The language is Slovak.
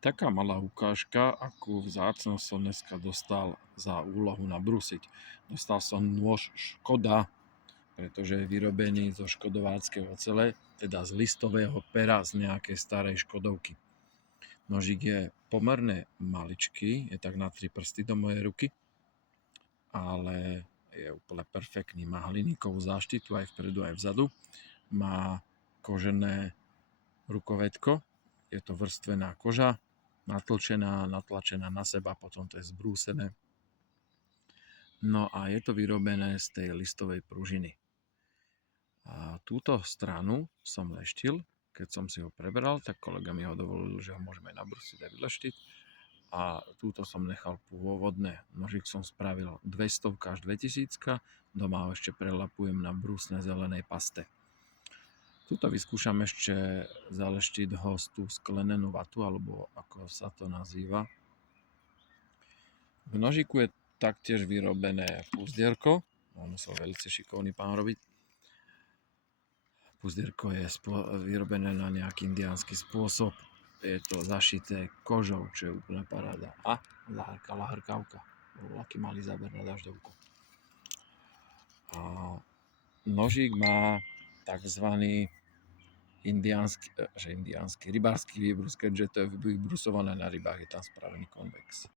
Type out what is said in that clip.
Taká malá ukážka, akú vzácnosť som dneska dostal za úlohu nabrusiť. Dostal som nôž Škoda, pretože je vyrobený zo škodováckej ocele, teda z listového pera z nejakej starej Škodovky. Nožík je pomerne maličký, je tak na 3 prsty do mojej ruky, ale je úplne perfektný. Má hliníkovú záštitu aj vpredu, aj vzadu. Má kožené rukovetko, je to vrstvená koža, natlčená, natlačená na seba, potom to je zbrúsené. No a je to vyrobené z tej listovej pružiny. A túto stranu som leštil, keď som si ho preberal, tak kolega mi ho dovolil, že ho môžeme nabrusiť a vyleštiť. A túto som nechal pôvodné. Nožík som spravil 200 až 2000, doma ho ešte prelapujem na brúsne zelenej paste. Tuto vyskúšam ešte zaleštiť ho z tú sklenenú vatu, alebo ako sa to nazýva. V nožíku je taktiež vyrobené puzdierko. Musel veľmi šikovný pán robiť. Puzdierko je vyrobené na nejaký indiánsky spôsob. Je to zašité kožou, čo je úplne paráda. A zahrkala hrkavka. Bol taký malý záber na dažďovku. A nožík má takzvaný indiánsky rybársky výbrus, keďže to je vybrusované na rybách, je tam spravený konvex.